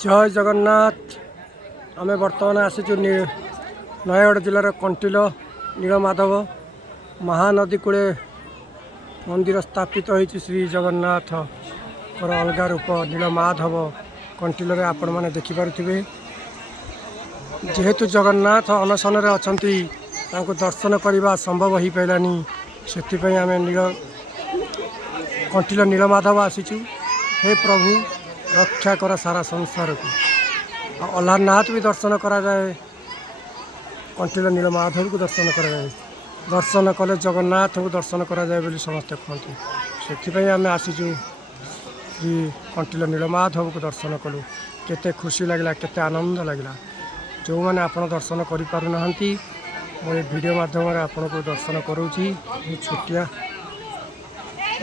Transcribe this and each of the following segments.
जय जगन्नाथ। आम बर्तमान आसीचु नयगढ़ जिलार कंटिल नीलमाधव महानदी कूले मंदिर स्थापित होती श्री जगन्नाथ अलग रूप नीलमाधव कंटिल आपण मैंने देखिपे। जेहेतु जगन्नाथ अनशन अच्छा दर्शन करने संभव हो पारानी से आम कंटिल नीलमाधव आसीचु। हे प्रभु रक्षा कर सारा संसार को। अल्लाहनाथ भी दर्शन करा जाए, कंटिल नीलमाधव को दर्शन करा जाए। दर्शन कले जगन्नाथ को दर्शन करा जाए बोली समस्ते कहते। से आम आसीचु श्री कंटिल नीलमाधव को दर्शन कलु। केते खुशी लगला, केते आनंद लगला। जो मैंने आप दर्शन करें मुझे वीडियो माध्यम आपन को दर्शन करूँगी। छोटिया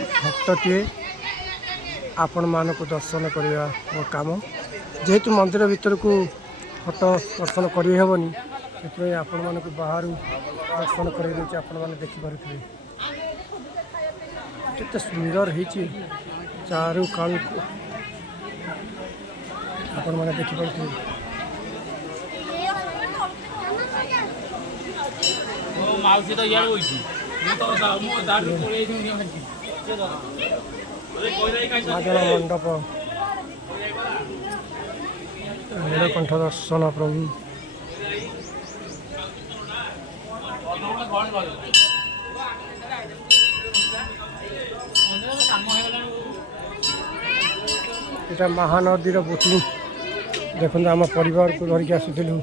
भक्तटे आपण मान को दर्शन करवा मो काम। जेहेतु मंदिर भीतर को फोटो दर्शन करहबनी से आपण मान को बाहर दर्शन कर आपण मैंने देखिपे केते सुंदर होती चारू कालू आपण मैंने देखिपे। माउसी तो यार होई मो दारू कोले मंडप नीलकंठ दर्शन प्रभु। यहाँ महानदी बोटिंग देखो आम परिवार को धरिक आसलु।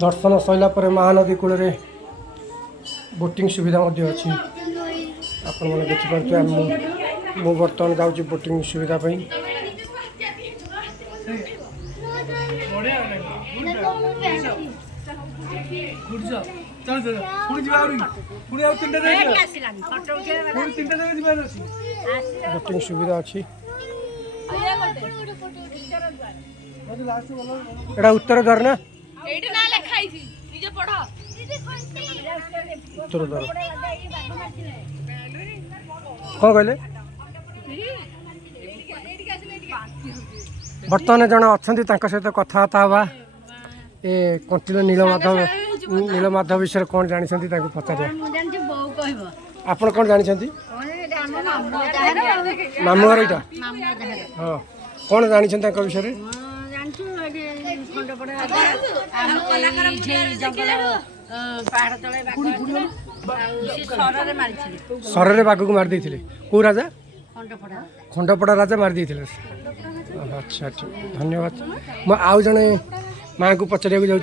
दर्शन सैला पर महानदी कूल बोटिंग सुविधा अच्छी आपण मैंने देखिपे। मु बर्तमान जाऊँगी बोटिंग सुविधा पर। बोटिंग सुविधा अच्छी। एटा उत्तर द्वार ना उत्तर द्वार कौन कहले। बर्तमान जन अच्छा सहित कथबार्ता हवा ए कंटिल नीलमाधव विषय कौन जानते पचारे आप कौन जानते मामू घर यहाँ हाँ कौन जानते विषय सर बाघ को मार देते कौ राजा खंडपड़ा राजा मार देते। अच्छा ठीक धन्यवाद। मैं आउ जड़े माँ को पचार जाऊँ।